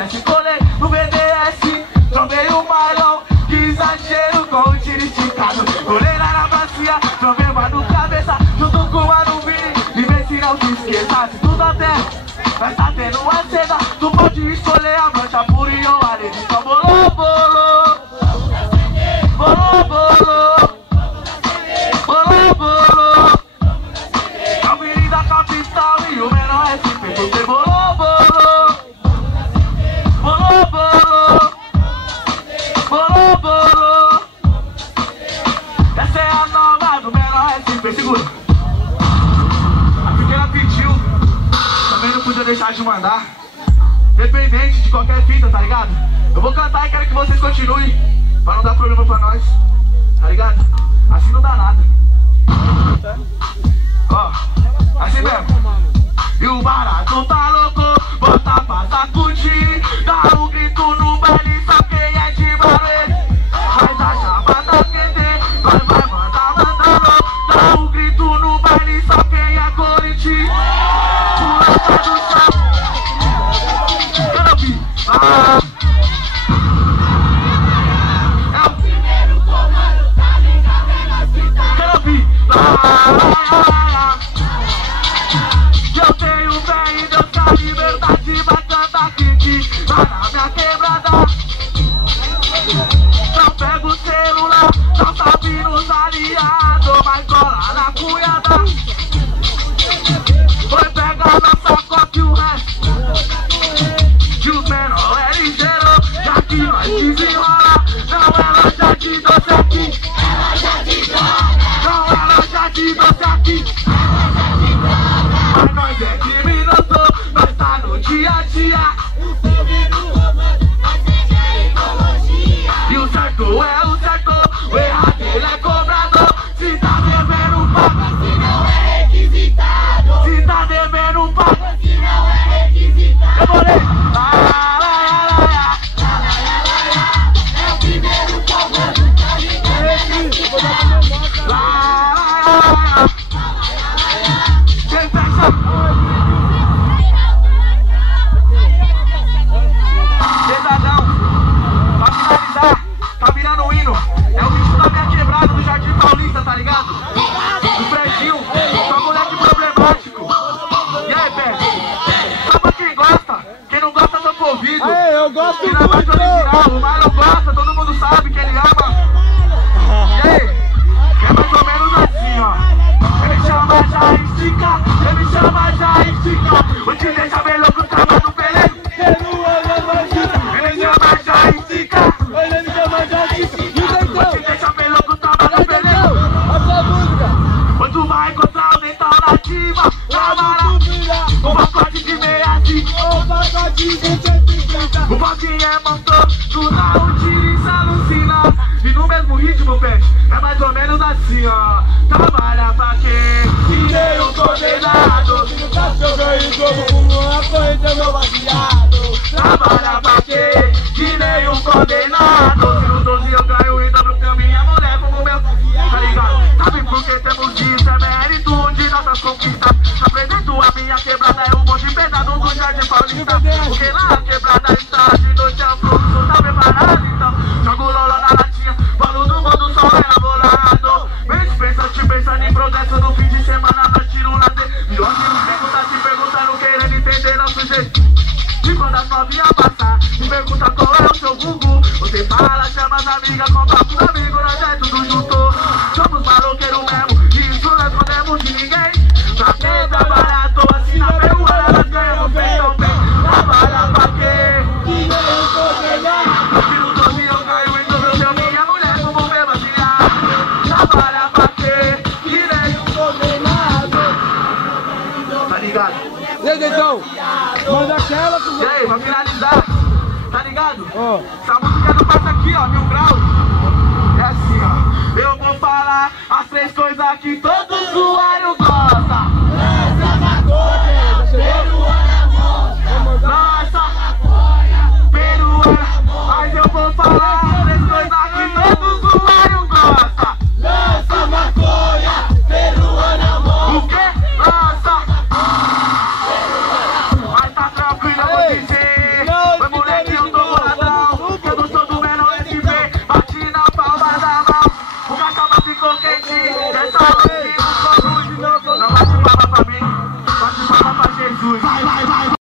teste, colei no BDS. Trombei o malão, que exagero com o tiro esticado. Colei na bacia, trombei uma no cabeça, junto com o Arubini. E vê se não se esqueça, se tudo até vai estar tendo uma cena. Tu pode escolher a mancha pura e o areia. Só bolou, bolou, bolou, bolou, bolou, bolou. É o Vini da capital e o menor SP. Você bolou, bolou, bolou, bolou, bolou, bolou. Essa é a nova do menor SP. Segura. A pequena pediu, também não podia deixar de mandar. Independente de qualquer fita, tá ligado? Eu vou cantar e quero que vocês continuem, pra não dar problema pra nós, tá ligado? Assim não dá nada. Ó, assim mesmo. E o barato tá louco, bota pra sacudir. Dá um grito no baile, só quem é de barulho. Faz a chapa da quente, vai mandar mandando. Dá um grito no baile, só quem é Corinthians. Pula do chão. Quero ouvir. É o primeiro comando, tá ligado? É nós que tá. Quero ouvir. Eu tenho fé em Deus, que a liberdade vai cantar quente. Vai na minha quebrada. Não pega o celular, não tá vindo os aliados. Vai colar na cunhada. Foi pegar nossa copa e o resto. E os menor é ligeiro, já que nós desenrola. Não é loja de doce aqui, é loja de droga. Não é loja de doce aqui, é loja de droga. Mas nós é criminoso, nós tá no dia a dia. O primeiro romano, nós é tecnologia. E o certo é o certo, o errado ele é cobrado. Se tá devendo paga, se não é requisitado. Se tá devendo paga, se não é requisitado. Eu falei, é o primeiro comando, tá ligado? Quem pensa? Pesadão, pra finalizar, tá virando um hino. É o bicho da minha quebrada do Jardim Paulista, tá ligado? Do Predinho, só moleque problemático. E aí, Pé? Só pra quem gosta, quem não gosta tampa o ouvido. Eu gosto muito. Mais original, o Marlon gosta, todo mundo sabe que ele ama. E aí? É mais ou menos assim, ó. Ele chama já estica, ele chama já estica. Vou te deixar bem louco, tá no Pelé. Ele chama já estica, Ele chama já estica. vou te deixar bem louco, tá no Pelé. A sua música. Onde tu vai encontrar o dental nativa, camarada. Um pacote de 65, O pacote de 150. o pouquinho é motor, tu dá um tiro e se alucina. E no mesmo ritmo, pet, é mais ou menos assim, ó. Trabalha pra quê? Que nem um condenado. Se não tá jogando jogo com uma corrida, meu baseado. Trabalha pra quê? Que nem um condenado. Se no 12 eu ganho e dobro pra minha mulher como meu. Tá ligado? Sabe por que temos isso? É mérito de nossas conquistas. Apresento a minha quebrada, é um monte pesado do Jardim Paulista. Porque lá a quebrada está de noite a fluxo, tá preparado? Então jogo lolo na latinha, falo do mundo só elaborado. Vem pensando, pensando em progresso no fim de semana, nós tira um lazer. E hoje me pergunta, se perguntando, querendo entender nosso jeito. E quando as novinhas passar, me pergunta qual é o seu vulgo. Você fala, chama as amigas, compra pros amigos, nós é tudo junto. Somos maloqueiros mesmo, e isso nós não temos de ninguém. Pra quem trabalha à toa, se na perua elas ganham bem, tão bem. Trabalha pra quê? Que nem um condenado. Se no 12 eu ganho, então eu tenho minha mulher como meu auxiliar. Trabalha pra quê? Que nem Um condenado. tá ligado? E aí, Dedão? Manda aquela pro E aí, pra finalizar, tá ligado? Ó. Essa música não passa aqui, ó, 1000 graus. É assim, ó. Eu vou falar as 3 coisas que todo usuário gosta.